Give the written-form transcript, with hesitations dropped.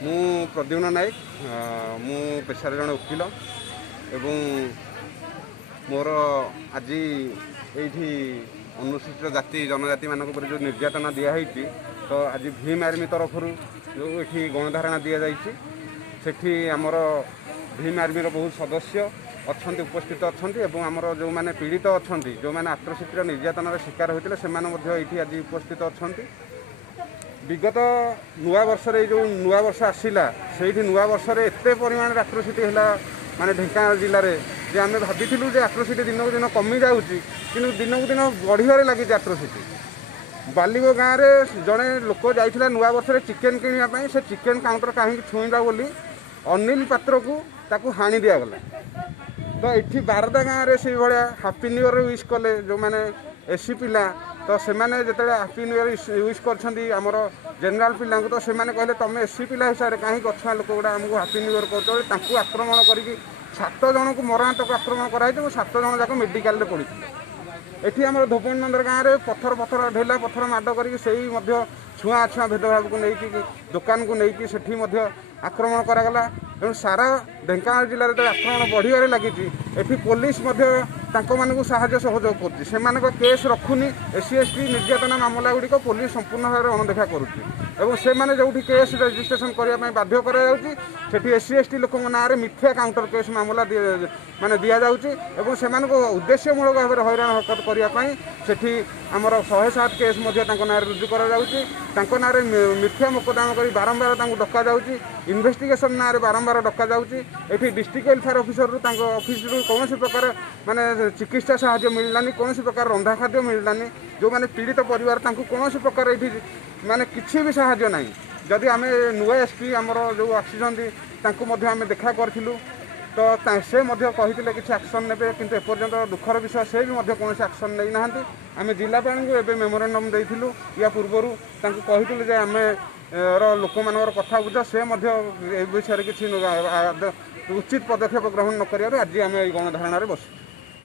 ମୁଁ ପ୍ରଦ୍ୟୁମ୍ନ ନାୟକ ମୁଁ ପେଶାରେ ଜଣେ ଓକିଲ ଏବଂ ମୋର ଆଜି ଏଇଠି ଅନୁସୂଚିତ ଜାତି ଜନଜାତି ମାନଙ୍କ ଉପରେ ଯେଉଁ ନିର୍ଯାତନା ଦିଆହେଇଛି ତ ଆଜି ଭୀମ ଆର୍ମି ତରଫରୁ ଯେଉଁ ଏଠି ଗଣଧାରଣା ଦିଆଯାଇଛି ସେଠି ଆମର ଭୀମ ଆର୍ମିର ବହୁତ ସଦସ୍ୟ ଅଛନ୍ତି ଉପସ୍ଥିତ ଅଛନ୍ତି ଏବଂ ଆମର ଯେଉଁମାନେ ପୀଡ଼ିତ ଅଛନ୍ତି ଯେଉଁମାନେ ଆଟ୍ରୋସିଟିର ନିର୍ଯାତନାର ଶିକାର ହୋଇଥିଲେ ସେମାନେ ମଧ୍ୟ ଏଇଠି ଆଜି ଉପସ୍ଥିତ ଅଛନ୍ତି। विगत नुआ वर्ष जो नुआ वर्ष आसला से नुआ वर्ष एत परिमाण आट्रोसिटी है माने ढेंकानाल जिले में जे आम भाविलु आट्रोसिटी दिन को दिन कमी जाऊँगी कि दिन को दिन बढ़िया लगी आट्रोसिटी। बालिगो गाँव में जड़े लोक जाइला नुआ वर्ष चिकेन किणापी से चिकेन काउंटर कहीं छुईबा बोली अनिल पात्र को ताकू हाणी दिगला। तो ये बारदा गाँव में से भाया हापी न्यू इयर विश कले जो मैंने एससी पिला तो से जो हापी न्यू इयर विश कर जेनेल पिला तो से कहले तुम एससी पिला हिसाब से कहीं गछुआ लोक गुड़ा आमको हापी न्यू इयर कर आक्रमण कर 7 जन को मरणांतक आक्रमण कराई 7 जन जाक मेडिकल पड़ी। एठी आम धोपन नंदर गाँव में पत्थर पत्थर ढेला पत्थर माड कर छुआ छुआ भेदभाव को लेकिन दुकान को लेकिन से आक्रमण करागला। तेणु सारा ढेंकानाल जिले में आक्रमण बढ़िया लगी पुलिस मानक साहाय्य सहयोग कर केस रखुनी एससी एसटी निर्यातना मामला गुड़िक पुलिस संपूर्ण भाव में अणदेखा करुँचे जो केस रेजिस्ट्रेशन करने बाध्य कर एससी एसटी लोक ना मिथ्या काउंटर केस मामला माने दि जाऊँगी से उद्देश्यमूलक भाव में हैरान हरकत करने आमर 107 केस ना रुजु कर मिथ्या मोकदमा कर बारंबार डका जाऊँगी इन्वेस्टिगेशन ना बारंबार डका जाऊँगी। ये डिस्ट्रिक्ट वेलफेयर ऑफिसर ऑफिस कौन प्रकार माने चिकित्सा साहाय्य मिललानी कौन प्रकार रंधा खाद्य मिललानी जो मैंने पीड़ित परिवार कौन प्रकार ये माने किसी भी साहाय्य ना। जदि आम नुआ एसपी आमर जो आसी आम देखा करूँ तो से कहते किसी एक्शन ने कि एपर्यंत दुखर विषय से भी कौन एक्शन नहीं ना। आम जिलापाल को एवं मेमोरांडम देलु या पूर्वर कहते आम लोक मान कथा बुझ से विषय किसी उचित पदक्षेप ग्रहण न कर आज आम गणधारण बस।